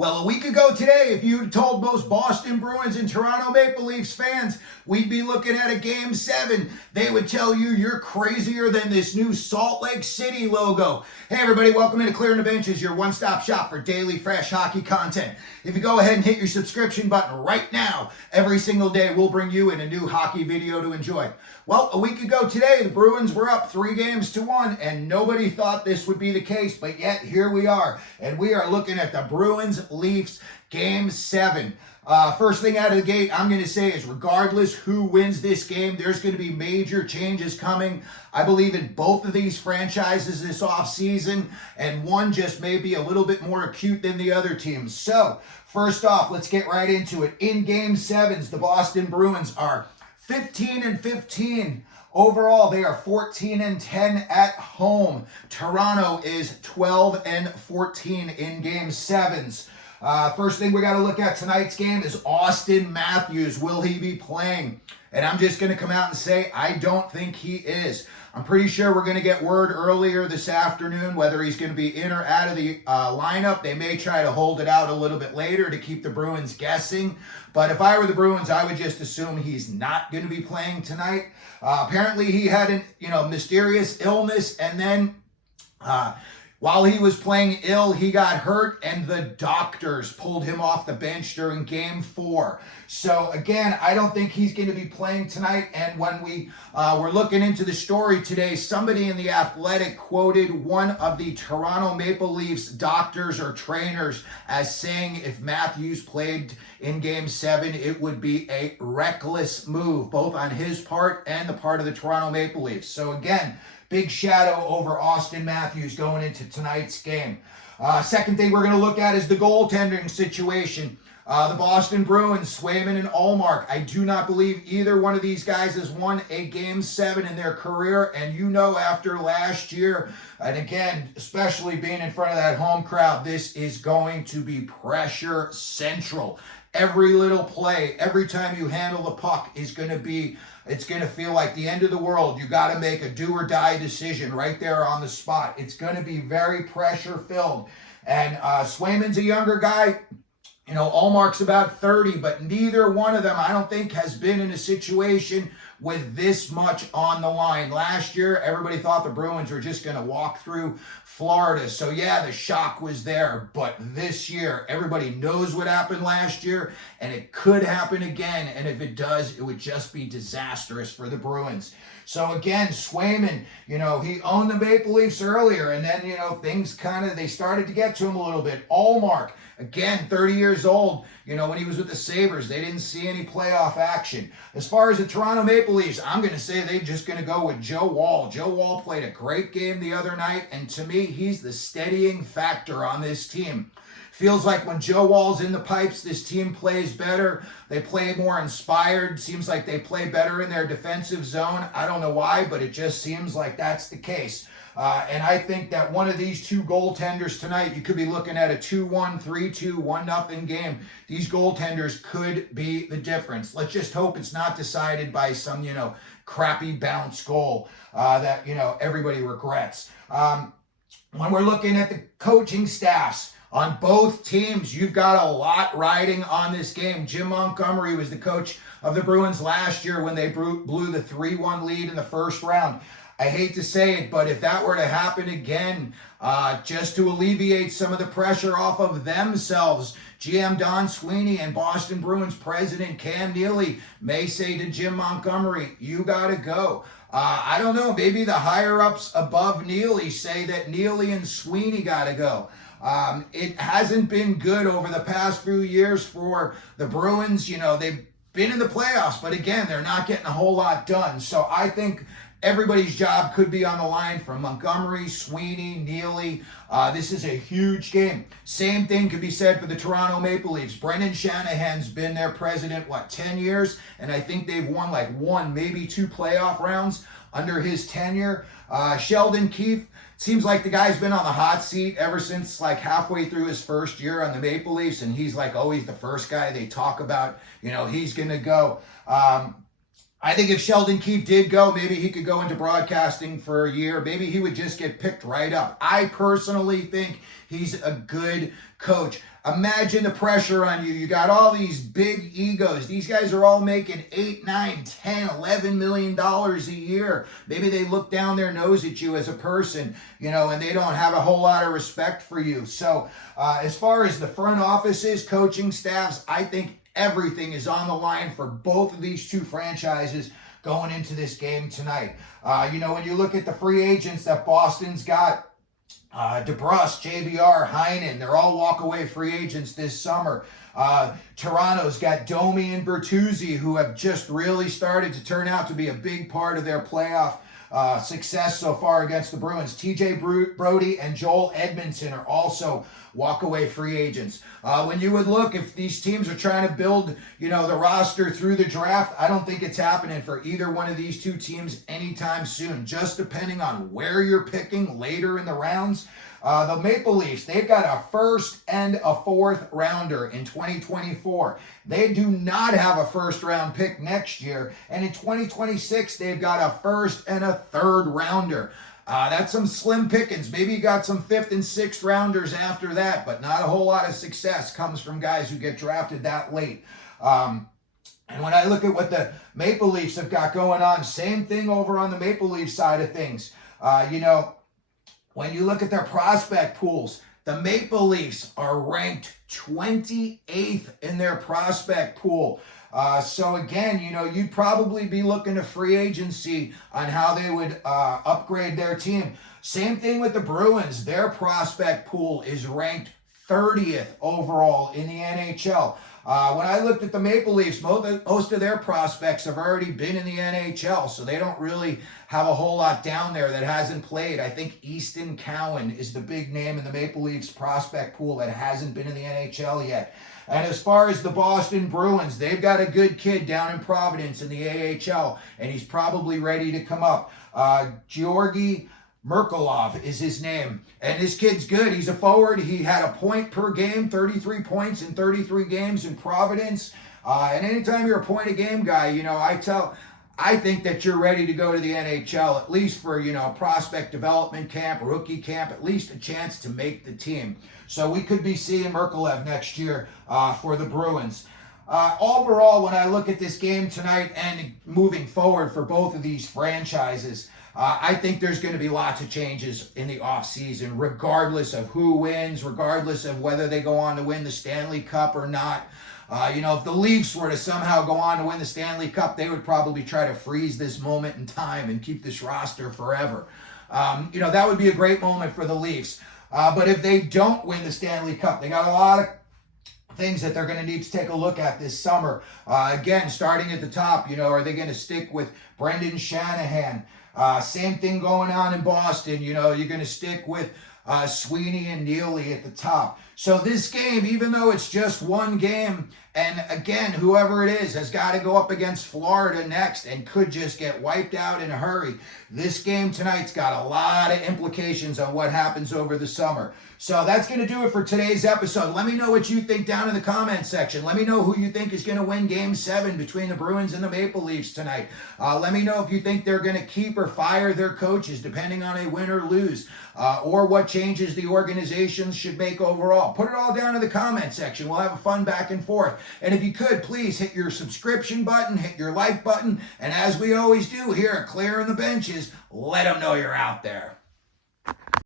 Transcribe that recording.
Well, a week ago today, if you'd told most Boston Bruins and Toronto Maple Leafs fans we'd be looking at a Game 7, they would tell you you're crazier than this new Salt Lake City logo. Hey everybody, welcome into Clearing the Benches, your one-stop shop for daily fresh hockey content. If you go ahead and hit your subscription button right now, every single day we'll bring you in a new hockey video to enjoy. Well, a week ago today, the Bruins were up 3-1, and nobody thought this would be the case, but yet here we are, and we are looking at the Bruins-Leafs Game 7. First thing out of the gate, I'm going to say is regardless who wins this game, there's going to be major changes coming. I believe in both of these franchises this offseason, and one just may be a little bit more acute than the other teams. So, first off, let's get right into it. In Game 7s, the Boston Bruins are 15-15. Overall, they are 14-10 at home. Toronto is 12-14 in Game 7s. First thing we got to look at tonight's game is Auston Matthews. Will he be playing? And I'm just going to come out and say I don't think he is. I'm pretty sure we're going to get word earlier this afternoon whether he's going to be in or out of the lineup. They may try to hold it out a little bit later to keep the Bruins guessing. But if I were the Bruins, I would just assume he's not going to be playing tonight. Apparently he had an mysterious illness, and then while he was playing ill, he got hurt, and the doctors pulled him off the bench during Game 4. So, again, I don't think he's going to be playing tonight. And when we were looking into the story today, somebody in The Athletic quoted one of the Toronto Maple Leafs doctors or trainers as saying if Matthews played in Game 7, it would be a reckless move, both on his part and the part of the Toronto Maple Leafs. So, again, big shadow over Auston Matthews going into tonight's game. Second thing we're going to look at is the goaltending situation. The Boston Bruins, Swayman and Ullmark. I do not believe either one of these guys has won a Game 7 in their career. And after last year, and again, especially being in front of that home crowd, this is going to be pressure central. Every little play, every time you handle the puck is going to be, it's going to feel like the end of the world. You got to make a do or die decision right there on the spot. It's going to be very pressure filled. And Swayman's a younger guy. Ullmark's about 30, but neither one of them, I don't think, has been in a situation with this much on the line. Last year, everybody thought the Bruins were just going to walk through Florida. So, yeah, the shock was there. But this year, everybody knows what happened last year, and it could happen again. And if it does, it would just be disastrous for the Bruins. So, again, Swayman, he owned the Maple Leafs earlier, and then, things they started to get to him a little bit. Ullmark, again, 30 years old, when he was with the Sabres, they didn't see any playoff action. As far as the Toronto Maple Leafs, I'm going to say they're just going to go with Joe Woll. Joe Woll played a great game the other night, and to me, he's the steadying factor on this team. Feels like when Joe Woll's in the pipes, this team plays better. They play more inspired. Seems like they play better in their defensive zone. I don't know why, but it just seems like that's the case. And I think that one of these two goaltenders tonight, you could be looking at a 2-1, 3-2, 1-0 game. These goaltenders could be the difference. Let's just hope it's not decided by some, crappy bounce goal that, everybody regrets. When we're looking at the coaching staffs, on both teams, you've got a lot riding on this game. Jim Montgomery was the coach of the Bruins last year when they blew the 3-1 lead in the first round. I hate to say it, but if that were to happen again, just to alleviate some of the pressure off of themselves, GM Don Sweeney and Boston Bruins president Cam Neely may say to Jim Montgomery, you got to go. I don't know, maybe the higher-ups above Neely say that Neely and Sweeney got to go. It hasn't been good over the past few years for the Bruins. They've been in the playoffs, but again, they're not getting a whole lot done. So I think everybody's job could be on the line from Montgomery, Sweeney, Neely. This is a huge game. Same thing could be said for the Toronto Maple Leafs. Brendan Shanahan's been their president, 10 years? And I think they've won one, maybe 2 playoff rounds under his tenure. Sheldon Keefe, seems like the guy's been on the hot seat ever since halfway through his first year on the Maple Leafs, and he's always the first guy they talk about. He's going to go. I think if Sheldon Keefe did go, maybe he could go into broadcasting for a year. Maybe he would just get picked right up. I personally think he's a good coach. Imagine the pressure on you. You got all these big egos. These guys are all making $8, $9, $10, $11 million a year. Maybe they look down their nose at you as a person, and they don't have a whole lot of respect for you. So as far as the front offices, coaching staffs, I think everything is on the line for both of these two franchises going into this game tonight. When you look at the free agents that Boston's got, DeBrus, JVR, Heinen, they're all walk-away free agents this summer. Toronto's got Domi and Bertuzzi, who have just really started to turn out to be a big part of their playoff success so far against the Bruins. TJ Brody and Joel Edmondson are also walk-away free agents. When you would look, if these teams are trying to build, the roster through the draft, I don't think it's happening for either one of these two teams anytime soon, just depending on where you're picking later in the rounds. The Maple Leafs, they've got a first and a fourth rounder in 2024. They do not have a first round pick next year. And in 2026, they've got a first and a third rounder. That's some slim pickings. Maybe you got some fifth and sixth rounders after that, but not a whole lot of success comes from guys who get drafted that late. And when I look at what the Maple Leafs have got going on, same thing over on the Maple Leaf side of things. When you look at their prospect pools, the Maple Leafs are ranked 28th in their prospect pool. So again, you'd probably be looking to free agency on how they would upgrade their team. Same thing with the Bruins. Their prospect pool is ranked 30th overall in the NHL. When I looked at the Maple Leafs, most of their prospects have already been in the NHL, so they don't really have a whole lot down there that hasn't played. I think Easton Cowan is the big name in the Maple Leafs prospect pool that hasn't been in the NHL yet. And as far as the Boston Bruins, they've got a good kid down in Providence in the AHL, and he's probably ready to come up. Georgi Merkulov is his name, and this kid's good. He's a forward. He had a point per game, 33 points in 33 games in Providence. And anytime you're a point-a-game guy, I think that you're ready to go to the NHL, at least for, prospect development camp, rookie camp, at least a chance to make the team. So we could be seeing Merkulov next year for the Bruins. Overall, when I look at this game tonight and moving forward for both of these franchises, I think there's going to be lots of changes in the offseason, regardless of who wins, regardless of whether they go on to win the Stanley Cup or not. If the Leafs were to somehow go on to win the Stanley Cup, they would probably try to freeze this moment in time and keep this roster forever. That would be a great moment for the Leafs. But if they don't win the Stanley Cup, they got a lot of things that they're going to need to take a look at this summer. Again, starting at the top, are they going to stick with Brendan Shanahan? Same thing going on in Boston. You're going to stick with Sweeney and Neely at the top. So this game, even though it's just one game, and again, whoever it is has got to go up against Florida next and could just get wiped out in a hurry. This game tonight's got a lot of implications on what happens over the summer. So that's going to do it for today's episode. Let me know what you think down in the comment section. Let me know who you think is going to win Game 7 between the Bruins and the Maple Leafs tonight. Let me know if you think they're going to keep or fire their coaches depending on a win or lose, or what changes the organizations should make overall. Put it all down in the comment section. We'll have a fun back and forth. And if you could, please hit your subscription button, hit your like button, and as we always do here at Clearing the Benches, let them know you're out there.